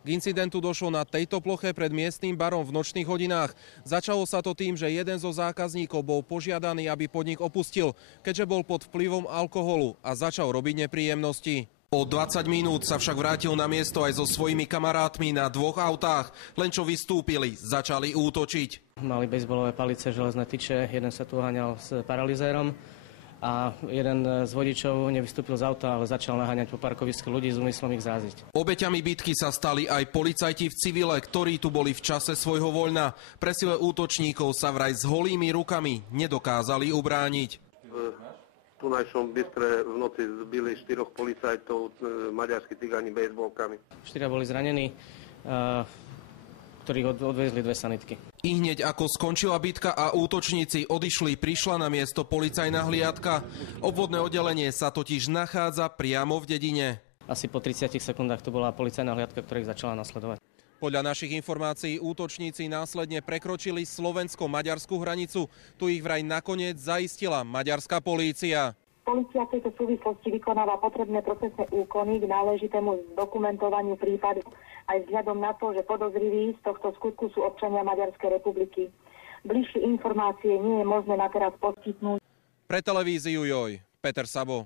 K incidentu došlo na tejto ploche pred miestnym barom v nočných hodinách. Začalo sa to tým, že jeden zo zákazníkov bol požiadaný, aby podnik opustil, keďže bol pod vplyvom alkoholu a začal robiť nepríjemnosti. O 20 minút sa však vrátil na miesto aj so svojimi kamarátmi na 2 autách. Len čo vystúpili, začali útočiť. Mali bejsbolové palice, železné tyče, jeden sa tu oháňal s paralizérom a jeden z vodičov nevystúpil z auta, ale začal naháňať po parkovisku ľudí s úmyslom ich zraziť. Obeťami bitky sa stali aj policajti v civile, ktorí tu boli v čase svojho voľna. Pre sile útočníkov sa vraj s holými rukami nedokázali ubrániť. V tunajšom Bystre v noci zbili 4 policajtov, maďarskí cigáni bejsbolkami. 4 boli zranení, ktorých odvezli 2 sanitky. I hneď ako skončila bitka a útočníci odišli, prišla na miesto policajná hliadka. Obvodné oddelenie sa totiž nachádza priamo v dedine. Asi po 30 sekundách to bola policajná hliadka, ktorá ich začala nasledovať. Podľa našich informácií útočníci následne prekročili slovensko-maďarskú hranicu. Tu ich vraj nakoniec zaistila maďarská polícia. Polícia v tejto súvislosti vykonáva potrebné procesné úkony k náležitému zdokumentovaniu prípadu aj vzhľadom na to, že podozriví z tohto skutku sú občania Maďarskej republiky. Bližšie informácie nie je možné na teraz poskytnúť. Pre televíziu JOJ, Peter Sabo.